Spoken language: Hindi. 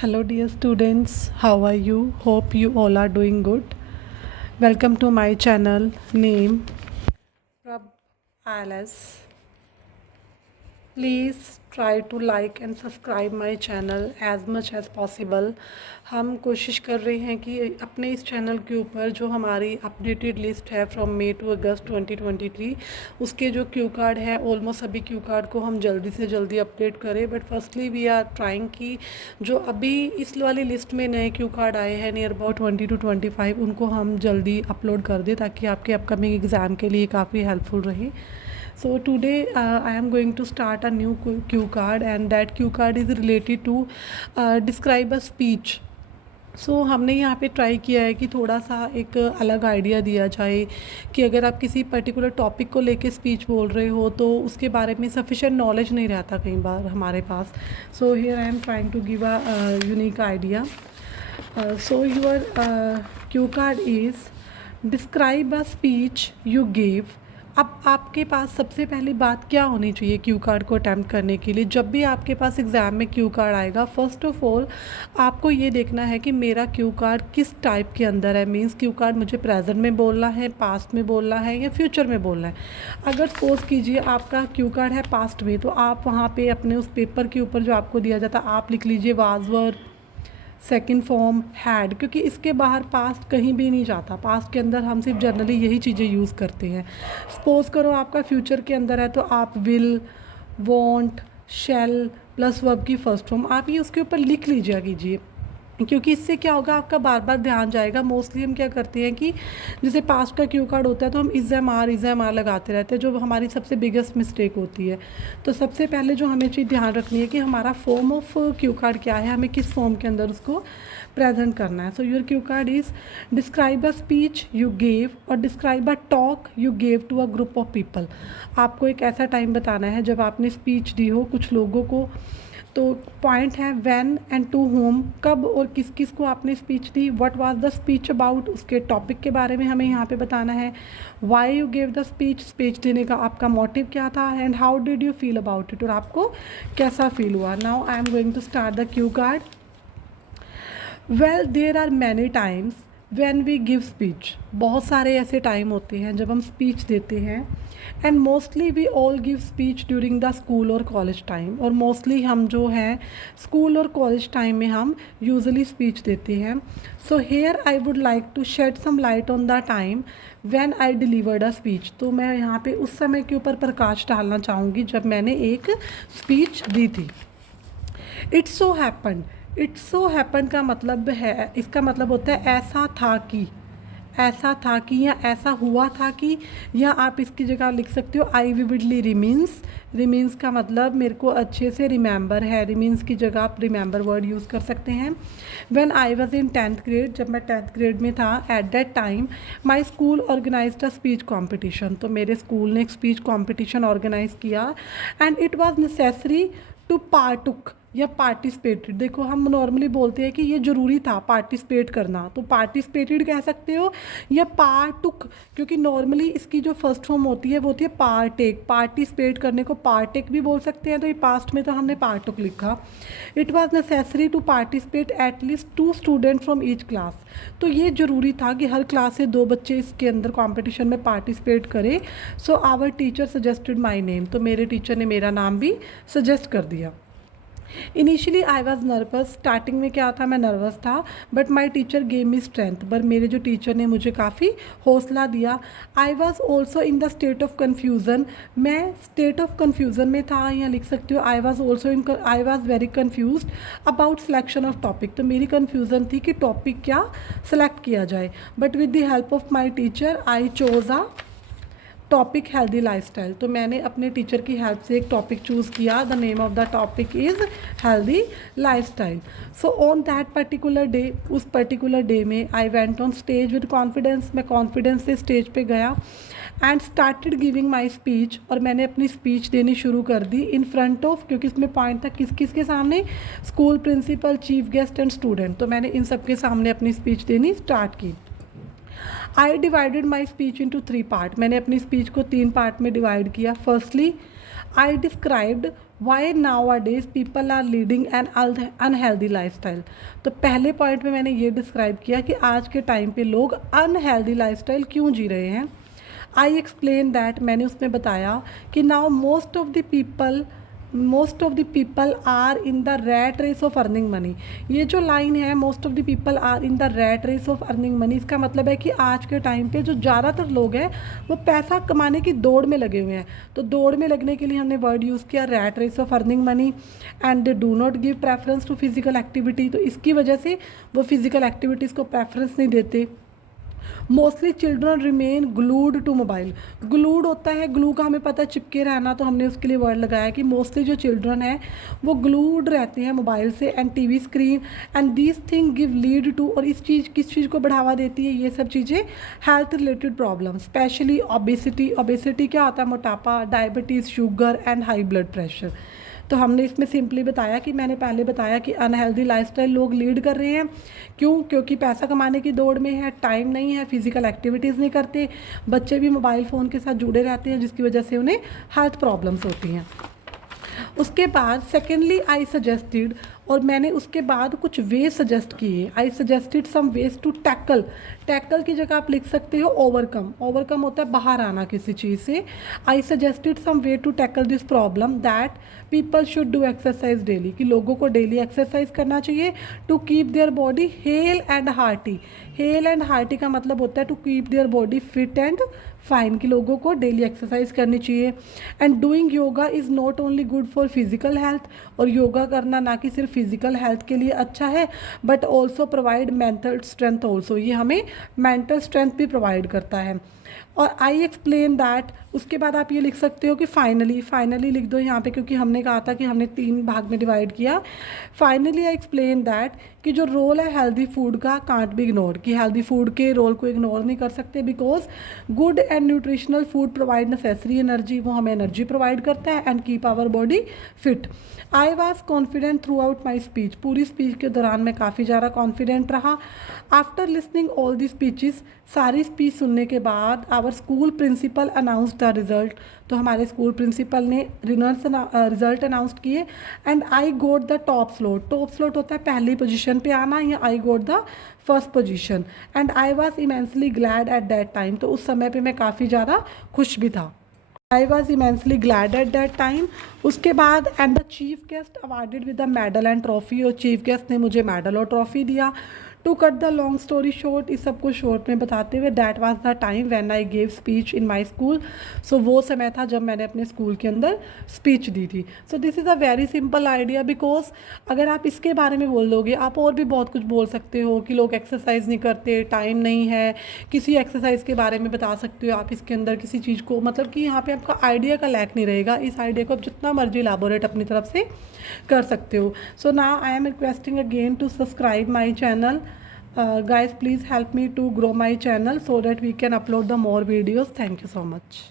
Hello, dear students. How are you? Hope you all are doing good. Welcome to my channel. Name Prab Alice. Please try to like and subscribe my channel as much as possible. हम कोशिश कर रहे हैं कि अपने इस चैनल के ऊपर जो हमारी अपडेटेड लिस्ट है फ्रॉम मई टू अगस्त 2023 उसके जो क्यू कार्ड है ऑलमोस्ट सभी क्यू कार्ड को हम जल्दी से जल्दी अपडेट करें। But firstly we are trying कि जो अभी इस वाली लिस्ट में नए क्यू कार्ड आए हैं नियर अबाउट 20 to 25 उनको हम जल्दी अपलोड कर दें ताकि आपके अपकमिंग एग्ज़ाम के लिए काफ़ी हेल्पफुल रहे। So today I am going to start a new cue card and that cue card is related to describe a speech. सो हमने यहाँ पे ट्राई किया है कि थोड़ा सा एक अलग आइडिया दिया जाए कि अगर आप किसी पर्टिकुलर टॉपिक को लेके स्पीच बोल रहे हो तो उसके बारे में सफिशेंट नॉलेज नहीं रहता कई बार हमारे पास। So here I am trying to give a unique idea. So your cue card is describe a speech you give. अब आपके पास सबसे पहली बात क्या होनी चाहिए क्यू कार्ड को अटैम्प्ट करने के लिए। जब भी आपके पास एग्ज़ाम में क्यू कार्ड आएगा फर्स्ट ऑफ ऑल आपको ये देखना है कि मेरा क्यू कार्ड किस टाइप के अंदर है। मींस क्यू कार्ड मुझे प्रेजेंट में बोलना है, पास्ट में बोलना है या फ्यूचर में बोलना है। अगर सपोज़ कीजिए आपका क्यू कार्ड है पास्ट में तो आप वहाँ पर अपने उस पेपर के ऊपर जो आपको दिया जाता है आप लिख लीजिए was were, second form, had, क्योंकि इसके बाहर पास्ट कहीं भी नहीं जाता। पास्ट के अंदर हम सिर्फ जनरली यही चीज़ें यूज़ करते हैं। सपोज़ करो आपका फ्यूचर के अंदर है तो आप will, want, shell plus verb की फर्स्ट फॉर्म आप ये उसके ऊपर लिख लीजिए कीजिए, क्योंकि इससे क्या होगा आपका बार बार ध्यान जाएगा। मोस्टली हम क्या करते हैं कि जैसे पास्ट का क्यू कार्ड होता है तो हम इज़ एम आर लगाते रहते हैं जो हमारी सबसे बिगेस्ट मिस्टेक होती है। तो सबसे पहले जो हमें चीज़ ध्यान रखनी है कि हमारा फॉर्म ऑफ क्यू कार्ड क्या है, हमें किस फॉर्म के अंदर उसको प्रेजेंट करना है। So your cue card is describe a speech you gave और describe a talk you gave to a group of people. आपको एक ऐसा टाइम बताना है जब आपने स्पीच दी हो कुछ लोगों को। तो पॉइंट है व्हेन एंड टू होम, कब और किस किस को आपने स्पीच दी। What was the speech about, उसके टॉपिक के बारे में हमें यहाँ पे बताना है। Why you gave the speech, speech देने का आपका मोटिव क्या था। And how did you feel about it, और आपको कैसा फील हुआ। Now I am going to start the cue card. Well there are many times when we give speech. बहुत सारे ऐसे टाइम होते हैं जब हम स्पीच देते हैं। And mostly we all give speech during the school और कॉलेज टाइम। और मोस्टली हम जो हैं स्कूल और कॉलेज टाइम में हम यूजुअली स्पीच देते हैं। So here I would like to shed some light on the time when I delivered a speech. तो मैं यहाँ पे उस समय के ऊपर प्रकाश डालना चाहूँगी जब मैंने एक स्पीच दी थी। It's so happen, it's so happen का मतलब है, इसका मतलब होता है ऐसा था कि, ऐसा था कि या ऐसा हुआ था कि, या आप इसकी जगह लिख सकते हो आई विविडली रिमीन्स। रिमीन्स का मतलब मेरे को अच्छे से रिमेंबर है। रिमीन्स की जगह आप रिमेंबर वर्ड यूज़ कर सकते हैं। When I was in 10th grade, जब मैं 10th ग्रेड में था, at that time my school organised a speech competition. तो मेरे स्कूल ने एक स्पीच कॉम्पिटिशन ऑर्गेनाइज किया and it was necessary to partake या पार्टिसिपेटेड। देखो हम नॉर्मली बोलते हैं कि ये ज़रूरी था पार्टिसिपेट करना, तो पार्टिसिपेटेड कह सकते हो या पार्टुक, क्योंकि नॉर्मली इसकी जो फर्स्ट फॉर्म होती है वो होती है पार्टेक। पार्टिसिपेट करने को पार्टेक भी बोल सकते हैं, तो ये पास्ट में तो हमने पार्टुक लिखा। It was necessary to participate at least 2 student from each class. तो ये ज़रूरी था कि हर क्लास से 2 बच्चे इसके अंदर कॉम्पिटिशन में पार्टिसिपेट करें। So our teacher suggested my name, तो मेरे टीचर ने मेरा नाम भी सजेस्ट कर दिया। Initially I was nervous, starting में क्या था मैं नर्वस था, but my teacher gave me strength, पर मेरे जो टीचर ने मुझे काफ़ी हौसला दिया। I was also in the state of confusion, मैं स्टेट ऑफ कन्फ्यूज़न में था, या लिख सकती हूँ I was also in, I was very confuse about selection of topic. तो मेरी कन्फ्यूज़न थी कि टॉपिक क्या सेलेक्ट किया जाए, but with the help of my teacher I chose a topic healthy lifestyle. तो मैंने अपने टीचर की हेल्प से एक टॉपिक चूज़ किया। The name of the topic is healthy lifestyle. So on that particular day, उस पर्टिकुलर डे में I went on stage with confidence, मैं कॉन्फिडेंस से स्टेज पे गया and started giving my speech, और मैंने अपनी स्पीच देनी शुरू कर दी इन फ्रंट ऑफ, क्योंकि इसमें पॉइंट था किस किस के सामने, school principal, chief guest and student. तो मैंने इन सब के सामने अपनी स्पीच देनी स्टार्ट की। I divided my speech into 3 part, मैंने अपनी स्पीच को 3 पार्ट में डिवाइड किया। Firstly I described why nowadays people are leading an unhealthy lifestyle. तो पहले पॉइंट में मैंने ये डिस्क्राइब किया कि आज के टाइम पे लोग अनहेल्दी लाइफस्टाइल क्यों जी रहे हैं। आई एक्सप्लेन दैट, मैंने उसमें बताया कि now most of the people are in the rat race of earning money. ये जो लाइन है, most of the people are in the rat race of earning money, इसका मतलब है कि आज के टाइम पे जो ज़्यादातर लोग हैं वो पैसा कमाने की दौड़ में लगे हुए हैं। तो दौड़ में लगने के लिए हमने वर्ड यूज़ किया rat race of earning money, and they do not give preference to physical activity. तो इसकी वजह से वो फिजिकल एक्टिविटीज़ को प्रेफरेंस नहीं देते। Mostly children remain glued to mobile. Glued होता है, ग्लू का हमें पता है चिपके रहना, तो हमने उसके लिए वर्ड लगाया कि मोस्टली जो चिल्ड्रन है वो ग्लूड रहते हैं मोबाइल से and TV screen, and this thing give lead to, और इस चीज़ किस चीज़ को बढ़ावा देती है, ये सब चीज़ें health related problem, specially obesity. Obesity क्या होता है, मोटापा, diabetes, sugar and high blood pressure. तो हमने इसमें सिंपली बताया कि मैंने पहले बताया कि अनहेल्दी लाइफस्टाइल लोग लीड कर रहे हैं। क्यों? क्योंकि पैसा कमाने की दौड़ में है, टाइम नहीं है, फिजिकल एक्टिविटीज़ नहीं करते, बच्चे भी मोबाइल फ़ोन के साथ जुड़े रहते हैं, जिसकी वजह से उन्हें हेल्थ प्रॉब्लम्स होती हैं। उसके बाद सेकेंडली आई सजेस्टेड, और मैंने उसके बाद कुछ वे सजेस्ट किए। I suggested some ways to tackle. Tackle की जगह आप लिख सकते हो ओवरकम। ओवरकम होता है बाहर आना किसी चीज़ से। I suggested some way to tackle this problem that people should do exercise daily, कि लोगों को डेली एक्सरसाइज करना चाहिए to keep their body hale and hearty. Hale and hearty का मतलब होता है to keep their body fit and fine, कि लोगों को डेली एक्सरसाइज करनी चाहिए। And doing yoga is not only good for physical health, और योगा करना ना कि सिर्फ फिजिकल हेल्थ के लिए अच्छा है, but also provide mental strength also, ये हमें मेंटल स्ट्रेंथ भी प्रोवाइड करता है। और आई एक्सप्लेन दैट, उसके बाद आप ये लिख सकते हो कि फाइनली लिख दो यहाँ पे, क्योंकि हमने कहा था कि हमने 3 भाग में डिवाइड किया। फाइनली आई एक्सप्लेन दैट कि जो रोल है हेल्दी फूड का कांट बी इग्नोर, कि हेल्दी फूड के रोल को इग्नोर नहीं कर सकते, because good and nutritional food provide necessary energy, वो हमें एनर्जी प्रोवाइड करता है, and keep our body fit. I was confident throughout my speech. पूरी स्पीच के दौरान मैं काफ़ी ज़्यादा कॉन्फिडेंट रहा। After listening all the speeches, सारी स्पीच सुनने के बाद our school principal announce the result. तो हमारे स्कूल प्रिंसिपल ने रिज़ल्ट अनाउंस किए, and I got the top slot. Top slot होता है पहली पोजीशन पे आना, या I got the first position, and I was immensely glad at that time. तो उस समय पे मैं काफ़ी ज़्यादा खुश भी था। I was immensely glad at that time. उसके बाद and the chief guest awarded with the medal and trophy, और चीफ गेस्ट ने मुझे मेडल और ट्रॉफी दिया। To cut the long story short, इस सबको शॉर्ट में बताते हुए, that was the time when I gave speech in my school. So वो समय था जब मैंने अपने स्कूल के अंदर स्पीच दी थी। So this is a very simple idea, because अगर आप इसके बारे में बोल दोगे, आप और भी बहुत कुछ बोल सकते हो कि लोग एक्सरसाइज नहीं करते, टाइम नहीं है, किसी एक्सरसाइज के बारे में बता सकते हो आप इसके अंदर किसी चीज़ को, मतलब कि यहाँ पे आपका आइडिया का लैक नहीं रहेगा। इस आइडिया को आप जितना मर्जी इलाबोरेट अपनी तरफ से कर सकते हो। So now I am requesting again to subscribe my channel. Guys, please help me to grow my channel so that we can upload the more videos. Thank you so much.